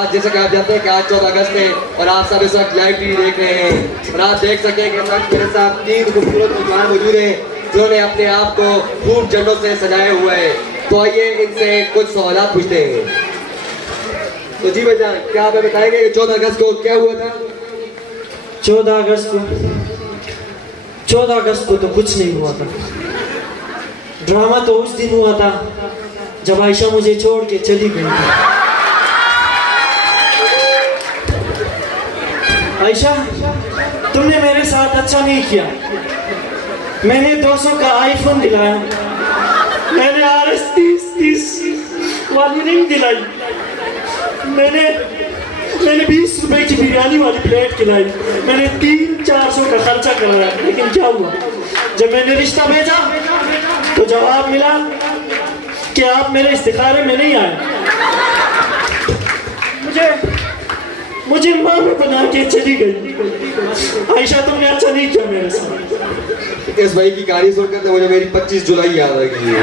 आज जैसे कि आप जानते हैं कि आज 14 अगस्त है और आप सब इस वक्त लाइव टीवी देख रहे हैं और आप देख सकते हैं कि इस वक्त मेरे साथ 3 खूबसूरत नौजवान मौजूद हैं जिन्होंने अपने आप को खूब झंडों से सजाए हुए हैं। तो आइए इनसे कुछ सवाल पूछते हैं। तो जी भाईजान, क्या आप बताएंगे कि 14 अगस्त को क्या हुआ था? 14 अगस्त को तो कुछ नहीं हुआ था। ड्रामा तो उस दिन हुआ था जब आयशा मुझे छोड़ के चली गई थी। आयशा, तुमने मेरे साथ अच्छा नहीं किया। मैंने 200 का आईफोन दिलाया, मैंने RS 30 वाली नहीं दिलाई, मैंने 20 रुपए की बिरयानी वाली प्लेट खिलाई, मैंने 300-400 का खर्चा कराया। लेकिन क्या हुआ, जब मैंने रिश्ता भेजा तो जवाब मिला कि आप मेरे इस्तिखारे में नहीं आए। मुझे मां में बना के चली गई। आयशा, तुमने अच्छा नहीं किया मेरे साथ। इस भाई की कहानी सुनकर तो मुझे मेरी 25 जुलाई याद आ गई है।